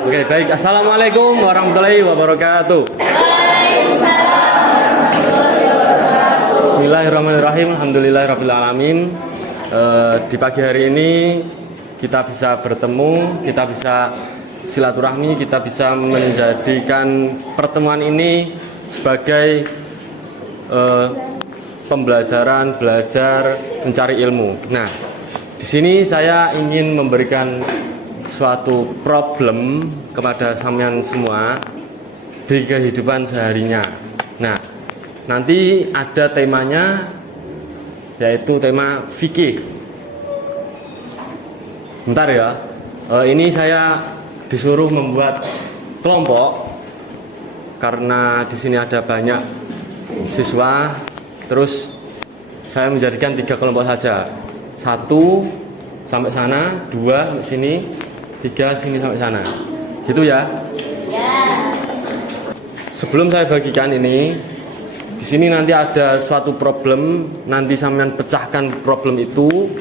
Oke, baik. Assalamualaikum warahmatullahi wabarakatuh. Bismillahirrahmanirrahim. Alhamdulillahirabbil alamin. Di pagi hari ini kita bisa bertemu, kita bisa silaturahmi, kita bisa menjadikan pertemuan ini sebagai pembelajaran, belajar, mencari ilmu. Nah, di sini saya ingin memberikan suatu problem kepada sampean semua di kehidupan seharinya. Nah, nanti ada temanya, yaitu tema fikih. Bentar ya, ini saya disuruh membuat kelompok karena di sini ada banyak siswa. Terus saya menjadikan 3 kelompok saja. 1 sampai sana, 2 sampai sini, 3 sini sampai sana. Gitu ya. Sebelum saya bagikan ini, di sini nanti ada suatu problem, nanti sampean pecahkan problem itu.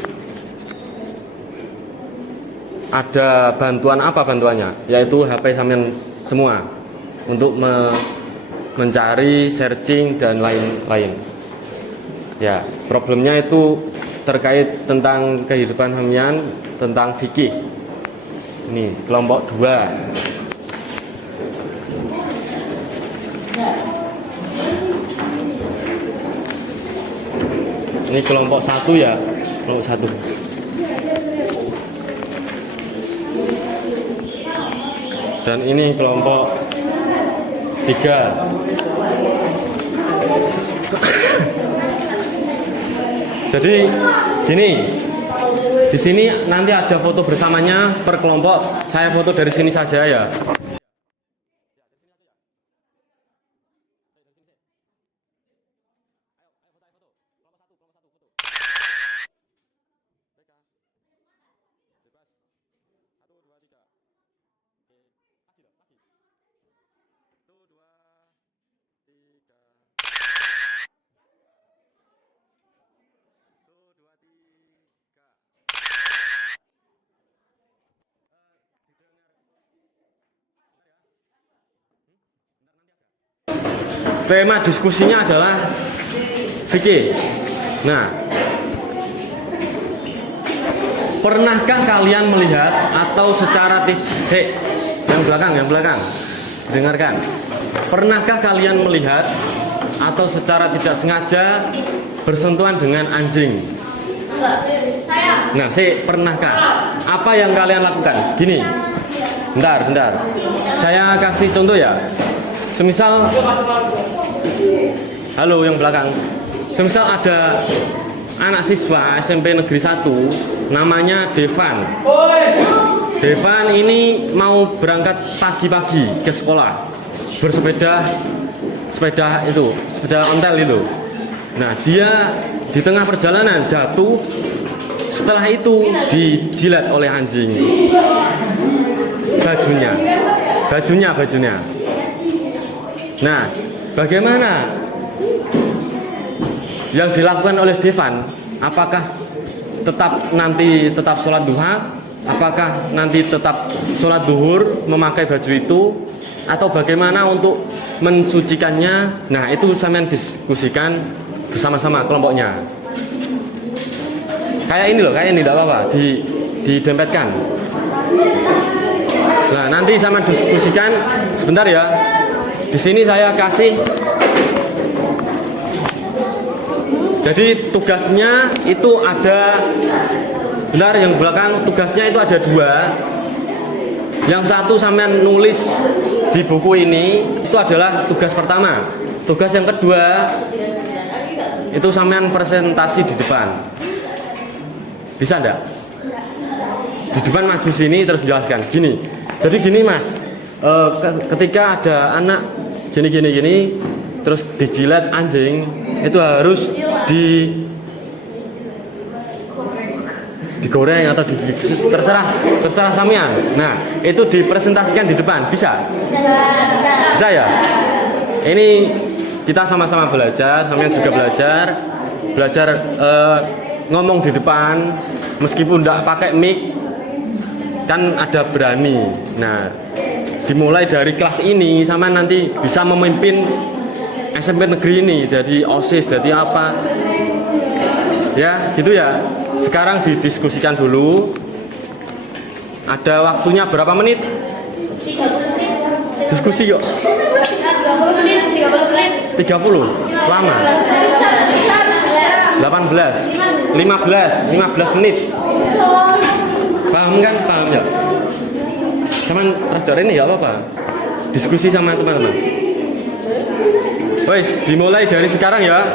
Ada bantuan apa bantuannya? Yaitu HP sampean semua untuk mencari, searching dan lain-lain. Ya, problemnya itu terkait tentang kehidupan sampean, tentang fikih. Ini kelompok 2. Ini kelompok 1 ya, kelompok 1. Dan ini kelompok 3. Jadi gini, di sini nanti ada foto bersamanya per kelompok. Saya foto dari sini saja ya. Tema diskusinya adalah fikih. Nah, pernahkah kalian melihat atau secara yang belakang, dengarkan. Pernahkah kalian melihat atau secara tidak sengaja bersentuhan dengan anjing? Nah, pernahkah? Apa yang kalian lakukan? Gini, bentar. Saya kasih contoh ya. Semisal, halo yang belakang. Semisal ada anak siswa SMP Negeri 1, namanya Devan. Devan ini mau berangkat pagi-pagi ke sekolah, bersepeda, sepeda ontel itu. Nah, dia di tengah perjalanan jatuh. Setelah itu dijilat oleh anjing. Bajunya. Nah, bagaimana yang dilakukan oleh Devan? Apakah tetap sholat duha? Apakah nanti tetap sholat duhur memakai baju itu? Atau bagaimana untuk mensucikannya? Nah, itu sampean diskusikan bersama-sama kelompoknya. Kayak ini tidak apa-apa, didempetkan. Nah, nanti sampean diskusikan sebentar ya. Di sini saya kasih. Jadi tugasnya itu ada, benar yang belakang tugasnya itu ada 2. Yang satu sampean nulis di buku ini, itu adalah tugas pertama. Tugas yang kedua itu sampean presentasi di depan. Bisa enggak? Di depan maju sini terus jelaskan. Gini. Jadi gini Mas. Ketika ada anak gini terus dijilat anjing, itu harus digoreng atau terserah sampean. Nah, itu dipresentasikan di depan. Bisa ya. Ini kita sama-sama belajar, sampean juga belajar ngomong di depan meskipun tidak pakai mic, kan ada berani. Nah, dimulai dari kelas ini sama nanti bisa memimpin SMP negeri ini jadi OSIS, jadi apa ya gitu ya. Sekarang didiskusikan dulu. Ada waktunya berapa menit? 30 menit. Diskusi yuk. 30 menit, 30 menit. 30 lama. 18 15 menit. Paham kan? Paham ya? Cuman rada ini ya apa-apa. Diskusi sama teman-teman. Wes, dimulai dari sekarang ya.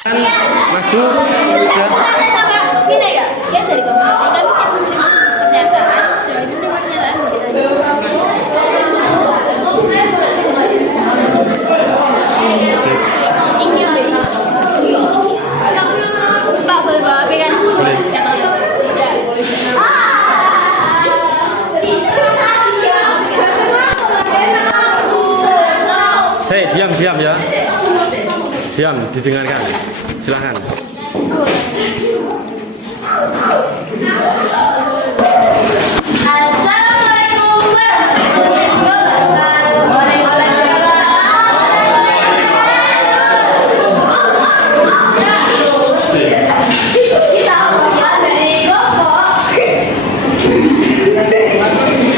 Kan maju sudah. Ini ya, sekian dari kami. Kami siap menerima pernyataan. Jangan menerima pernyataan ini lagi. Pak boleh bawa api kan? Boleh. Diam, didengarkan. Silahkan. Assalamualaikum warahmatullahi wabarakatuh. Kita belajar dari kelompok. Kita belajar dari kelompok.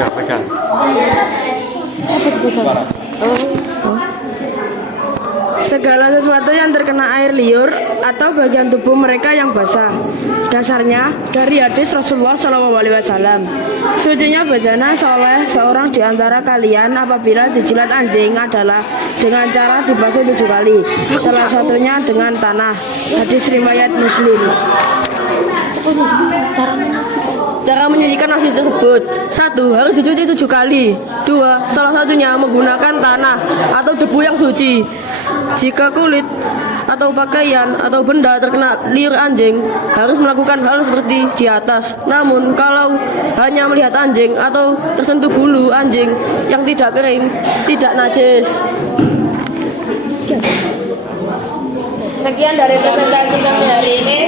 Pegang. Segala sesuatu yang terkena air liur atau bagian tubuh mereka yang basah. Dasarnya dari hadis Rasulullah SAW. Sucinya bejana soleh seorang di antara kalian apabila dijilat anjing adalah dengan cara dibasuh 7 kali. Salah satunya dengan tanah. Hadis riwayat Muslim. Cara menyucikan nasi tersebut: 1. Harus dicuci 7 kali. 2. Salah satunya menggunakan tanah atau debu yang suci. Jika kulit atau pakaian atau benda terkena liur anjing, harus melakukan hal seperti di atas. Namun kalau hanya melihat anjing atau tersentuh bulu anjing yang tidak kering, tidak najis. Sekian dari presentasi kami hari ini.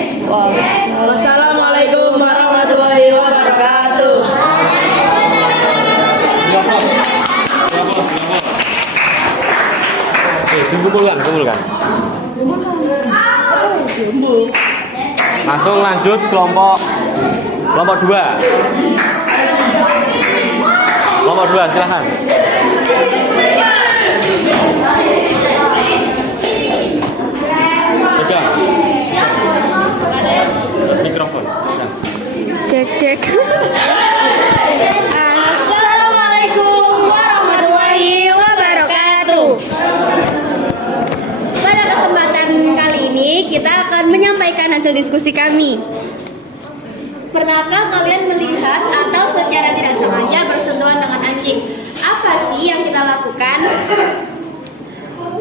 Wassalamualaikum warahmatullahi wabarakatuh. Kumpulkan. Langsung lanjut kelompok 2. Kelompok 2 silahkan. Pegang mikrofon. Cek. Assalamualaikum warahmatullahi wabarakatuh. Pada kesempatan kali ini kita akan menyampaikan hasil diskusi kami. Pernahkah kalian melihat atau secara tidak sengaja bersentuhan dengan anjing? Apa sih yang kita lakukan?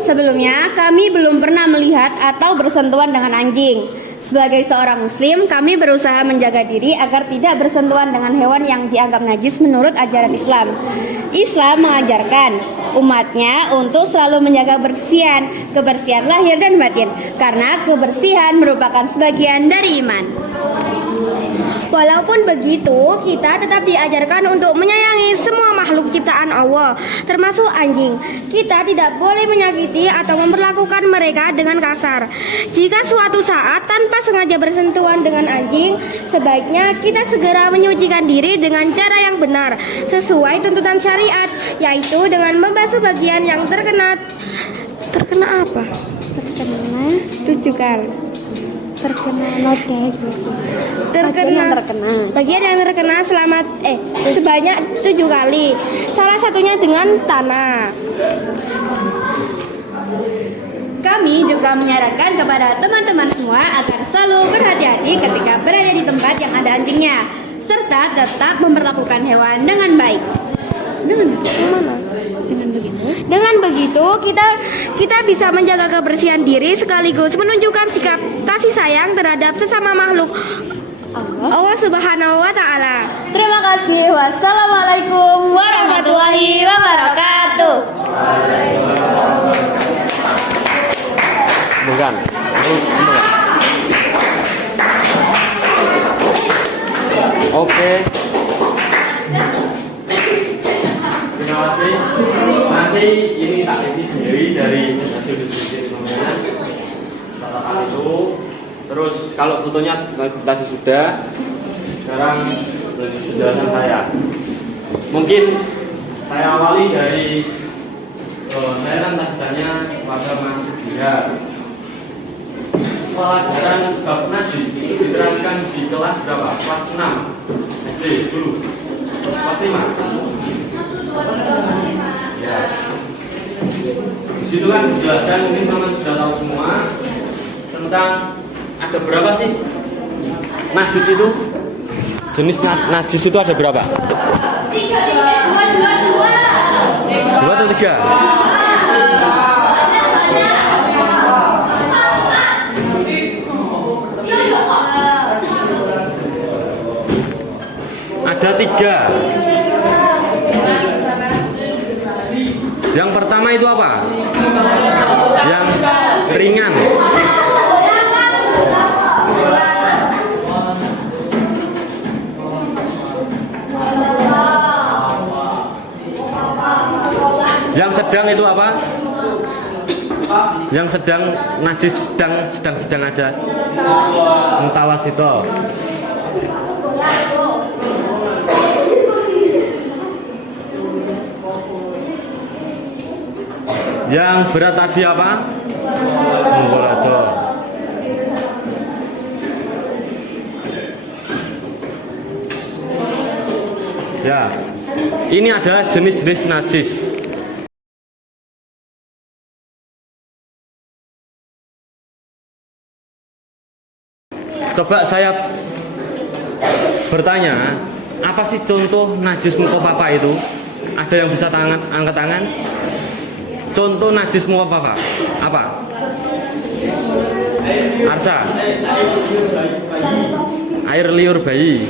Sebelumnya, kami belum pernah melihat atau bersentuhan dengan anjing. Sebagai seorang muslim, kami berusaha menjaga diri agar tidak bersentuhan dengan hewan yang dianggap najis menurut ajaran Islam. Islam mengajarkan umatnya untuk selalu menjaga kebersihan lahir dan batin, karena kebersihan merupakan sebagian dari iman. Walaupun begitu, kita tetap diajarkan untuk menyayangi semua makhluk ciptaan Allah, termasuk anjing. Kita tidak boleh menyakiti atau memperlakukan mereka dengan kasar. Jika suatu saat tanpa sengaja bersentuhan dengan anjing, sebaiknya kita segera menyucikan diri dengan cara yang benar, sesuai tuntutan syariat, yaitu dengan membasuh bagian yang terkena 7 kali. Bagian yang terkena sebanyak 7 kali. Salah satunya dengan tanah. Kami juga menyarankan kepada teman-teman semua agar selalu berhati-hati ketika berada di tempat yang ada anjingnya, serta tetap memperlakukan hewan dengan baik. Dengan begitu kita bisa menjaga kebersihan diri sekaligus menunjukkan sikap kasih sayang terhadap sesama makhluk Allah Subhanahu wa taala. Terima kasih. Wassalamualaikum warahmatullahi wabarakatuh. Bukan. Oke. Terima kasih. Nanti ini tak isi sendiri dari hasil diskusi sebelumnya. Catatan itu. Terus kalau fotonya tadi sudah, sekarang penjelasan saya. Mungkin saya awali dari saya kan tanya pada Mas Bihar. Pelajaran bab najis itu diterangkan di kelas berapa? Kelas 6 SD dulu. Kelas 5. Ya. Di situ kan dijelaskan, mungkin teman sudah tahu semua tentang ada berapa sih najis itu? Jenis najis itu ada berapa? 2 atau 3? Ada 3. Yang pertama itu apa? Yang ringan. Yang sedang itu apa? Yang sedang najis sedang aja. Mutawasito. Yang berat tadi apa? Mughalladhah. Ya, ini adalah jenis-jenis najis. Coba saya bertanya, apa sih contoh najis mukhafafah itu? Ada yang bisa angkat tangan? Contoh najis mukhafafah apa? Arsa, air liur bayi.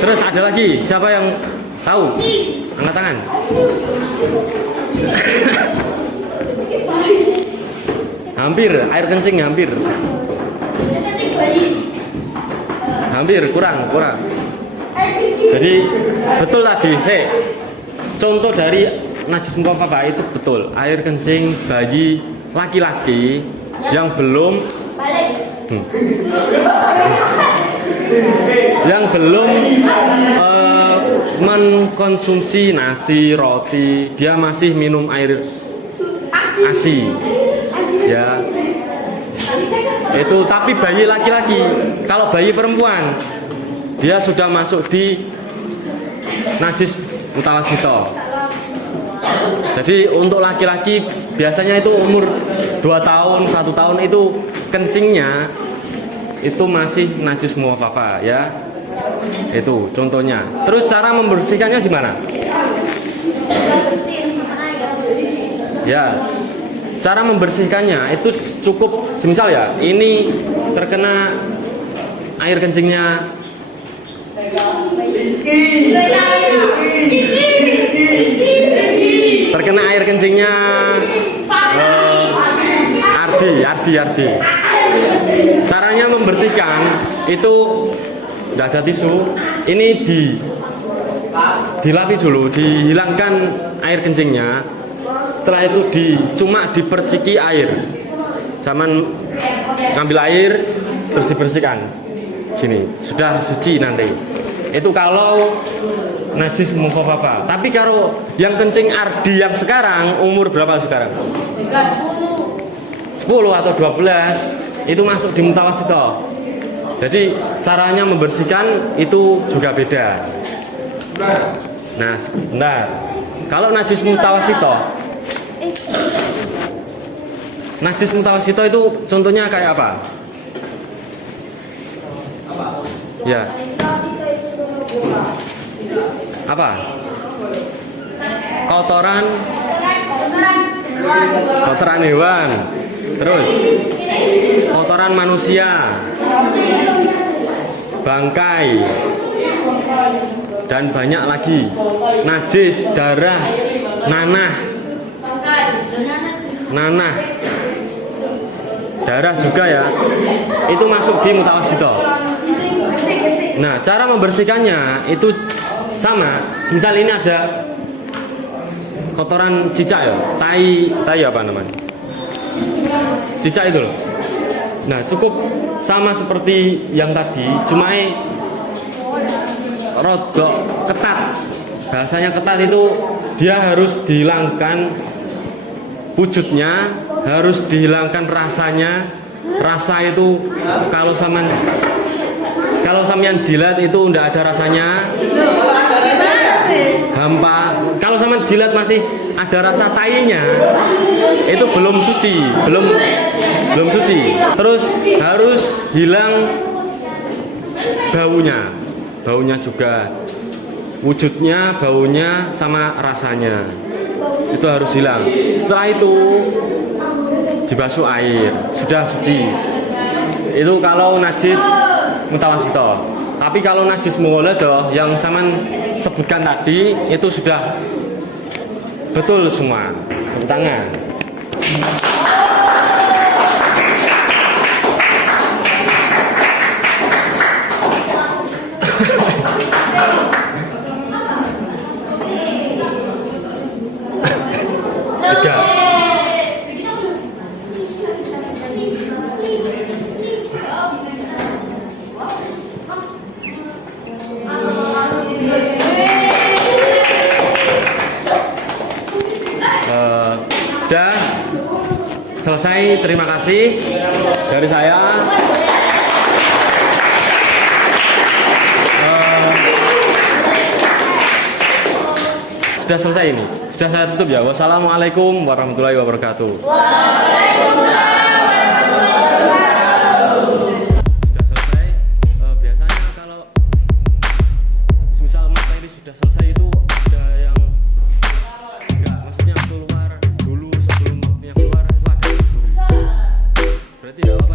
Terus ada lagi, siapa yang tahu? Angkat tangan. Hampir, air kencing hampir. Hampir, kurang. Jadi betul tadi, contoh dari najis mukhafafah itu betul. Air kencing bayi laki-laki yang belum mengkonsumsi nasi, roti, dia masih minum air ASI. Ya. Itu tapi bayi laki-laki. Kalau bayi perempuan, dia sudah masuk di najis mutawasito. Jadi untuk laki-laki biasanya itu umur 2 tahun, 1 tahun itu kencingnya itu masih najis mukhafafah ya. Itu contohnya. Terus cara membersihkannya gimana? Ya. Cara membersihkannya itu cukup, semisal ya, ini terkena air kencingnya Ardi. Caranya membersihkan itu tidak ada tisu, ini dilapi dulu, dihilangkan air kencingnya. Setelah itu cuma diperciki air, sama ngambil air terus dibersihkan. Sini sudah suci nanti. Itu kalau najis mukhafafah. Tapi kalau yang kencing Ardi yang sekarang umur berapa sekarang? 10 atau 12 itu masuk di mutawasito. Jadi caranya membersihkan itu juga beda. Nah, sebentar. Kalau najis mutawasito itu contohnya kayak apa? Ya. Apa? Kotoran hewan. Terus kotoran manusia, bangkai, dan banyak lagi. Najis, darah, nanah, darah juga ya. Itu masuk di mutawasito. Nah, cara membersihkannya itu sama. Misal ini ada kotoran cicak ya, tai apa namanya? Cicak itu loh. Nah, cukup sama seperti yang tadi, cuma rodok ketat. Bahasanya ketat itu dia harus dihilangkan wujudnya, harus dihilangkan rasanya. Rasa itu kalau sampean jilat itu enggak ada rasanya. Hampa. Kalau sampean jilat masih ada rasa tainya, itu belum suci. Terus harus hilang baunya juga, wujudnya, baunya, sama rasanya itu harus hilang. Setelah itu dibasuh air, sudah suci. Itu kalau najis mutawasito. Tapi kalau najis mughaladah yang sampean sebutkan tadi itu sudah betul semua. Tepuk tangan. Tiga. Sudah selesai, terima kasih dari saya. sudah selesai ini. Sudah saya tutup ya. Wassalamualaikum warahmatullahi wabarakatuh. Sudah selesai. Biasanya kalau misal materi sudah selesai itu ada yang enggak, maksudnya keluar dulu sebelum waktunya keluar itu ada guru. Berarti tidak apa-apa.